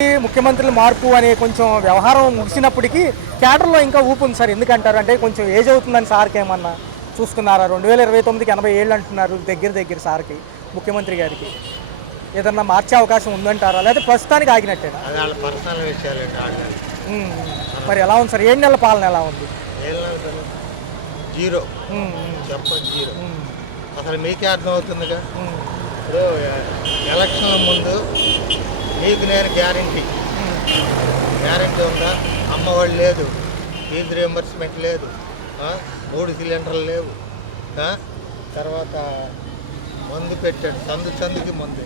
ముఖ్యమంత్రుల మార్పు అనే కొంచెం వ్యవహారం ముగిసినప్పటికీ క్యాడర్లో ఇంకా ఊపు ఉంది సార్. ఎందుకంటారు అంటే కొంచెం ఏజ్ అవుతుందని సార్కి ఏమన్నా చూస్తున్నారా? 2029కి 80 ఏళ్ళు అంటున్నారు దగ్గర సార్కి, ముఖ్యమంత్రి గారికి. ఏదన్నా మార్చే అవకాశం ఉందంటారా, లేదా ప్రస్తుతానికి ఆగినట్టేనా? అది వాళ్ళ పర్సనల్ విషయాలండి వాళ్ళు. మరి ఎలా ఉంది సార్? 7 నెలల పాలన ఎలా ఉంది? జీరో చెప్పండి, జీరో. అసలు మీకే అర్థమవుతుందిగా. ఇప్పుడు ఎలక్షన్ల ముందు మీకు నేను గ్యారంటీ ఉందా? అమ్మఒడి లేదు, ఫీజు రియంబర్స్మెంట్ లేదు, 3 సిలిండర్లు లేవు, తర్వాత మందు పెట్టాడు, సందుకి మందు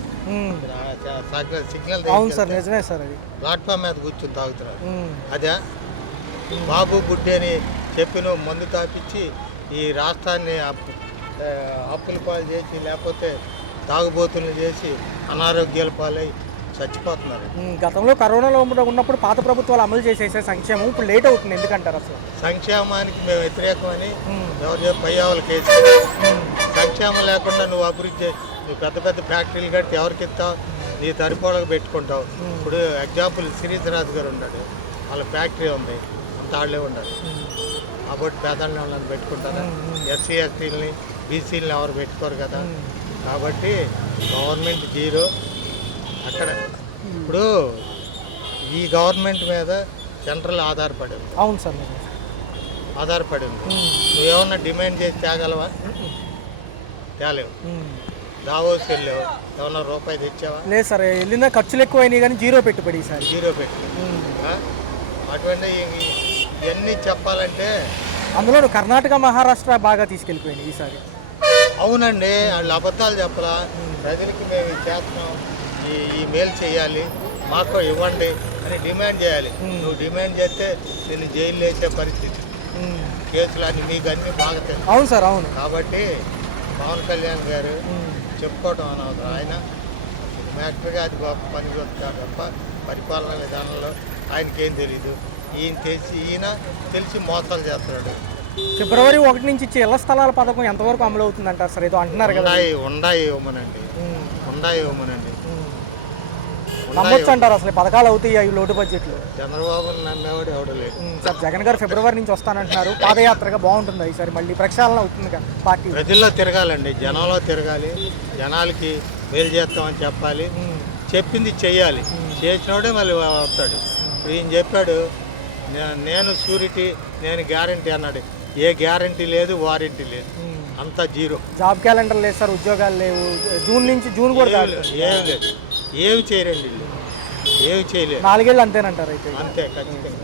సిగ్నల్ ప్లాట్ఫామ్ మీద కూర్చొని తాగుతున్నారు. అదే బాబు బుడ్డి అని చెప్పి నువ్వు మందు తాపించి ఈ రాష్ట్రాన్ని అప్పుల పాలు చేసి, లేకపోతే తాగుబోతులు చేసి అనారోగ్యాల పాలై చచ్చిపోతున్నారు. గతంలో కరోనాలో ఉన్నప్పుడు పాత ప్రభుత్వాలు అమలు చేసేసే సంక్షేమం ఇప్పుడు లేట్ అవుతుంది, ఎందుకంటారు? అసలు సంక్షేమానికి మేము వ్యతిరేకమని ఎవరు పయ్యావులు కేసు. సంక్షేమం లేకుండా నువ్వు అభివృద్ధి, నువ్వు పెద్ద ఫ్యాక్టరీలు కడితే ఎవరికి ఇస్తావు? నీ తరిపోళ్ళకు పెట్టుకుంటావు. ఇప్పుడు ఎగ్జాంపుల్ శ్రీధరాజు గారు ఉన్నాడు, వాళ్ళ ఫ్యాక్టరీ ఉంది, అంత వాళ్ళే ఉండాలి. కాబట్టి పేదల్ని వాళ్ళని పెట్టుకుంటారా? ఎస్సీ ఎస్టీలని బీసీలని ఎవరు పెట్టుకోరు కదా. కాబట్టి గవర్నమెంట్ జీరో అక్కడ. ఇప్పుడు ఈ గవర్నమెంట్ మీద సెంట్రల్ ఆధారపడింది. అవును సార్, ఆధారపడింది. నువ్వేమన్నా డిమాండ్ చేసి తేగలవా? తేలేవు. దావోస్ వెళ్ళావు, ఏమన్నా రూపాయి తెచ్చావా? లేదు సార్, వెళ్ళిన ఖర్చులు ఎక్కువైనాయి కానీ జీరో పెట్టుబడి సార్. జీరో పెట్టి అటువంటి ఇవన్నీ చెప్పాలంటే అందులో కర్ణాటక మహారాష్ట్ర బాగా తీసుకెళ్ళిపోయింది ఈసారి. అవునండి, వాళ్ళు అబద్ధాలు చెప్పలా. ప్రజలకి మేము ఇది చేస్తున్నాం, ఈ మేలు చేయాలి, మాకు ఇవ్వండి అని డిమాండ్ చేయాలి. నువ్వు డిమాండ్ చేస్తే నేను జైలు వేసే పరిస్థితి, కేసులు అని మీకు అన్నీ బాగా తెలుసు. అవును సార్, అవును. కాబట్టి పవన్ కళ్యాణ్ గారు చెప్పుకోవడం అనవసరం. ఆయన సినిమాక్టర్గా అది గొప్ప పని తప్ప పరిపాలన విధానంలో ఆయనకేం తెలీదు. ఈయన తెలిసి మోసాలు చేస్తున్నాడు. ఫిబ్రవరి 1 నుంచి ఇచ్చే ఇళ్ల స్థలాల పథకం ఎంతవరకు అమలు అవుతుందంటారు సార్? ఏదో అంటున్నారు కదా. ఉండాయి ఇవ్వమనండి. నమ్మొచ్చు అంటారు? అసలు పథకాలు అవుతాయి అవి లోటు బడ్జెట్లో? చంద్రబాబు నమ్మేవాడు ఎవడు లేదు సార్. జగన్ గారు ఫిబ్రవరి నుంచి వస్తానంటున్నారు, పాదయాత్రగా బాగుంటుంది ఈసారి, మళ్ళీ ప్రక్షాళన అవుతుంది కదా పార్టీ. ప్రజల్లో తిరగాలండి, జనంలో తిరగాలి, జనాలకి మేలు చేస్తామని చెప్పాలి, చెప్పింది చెయ్యాలి. చేసినోడే మళ్ళీ వస్తాడు. ఇప్పుడు ఈయన చెప్పాడు నేను షూరిటీ, నేను గ్యారంటీ అన్నాడు. ఏ గ్యారంటీ లేదు, వారంటీ లేదు, అంతా జీరో. జాబ్ క్యాలెండర్ లేదు సార్, ఉద్యోగాలు లేవు. జూన్ కూడా ఏమి లేదు, ఏమి చేయరండి, ఏమి చేయలేదు. 4 ఏళ్ళు అంతేనంటారు అయితే? అంతే ఖచ్చితంగా.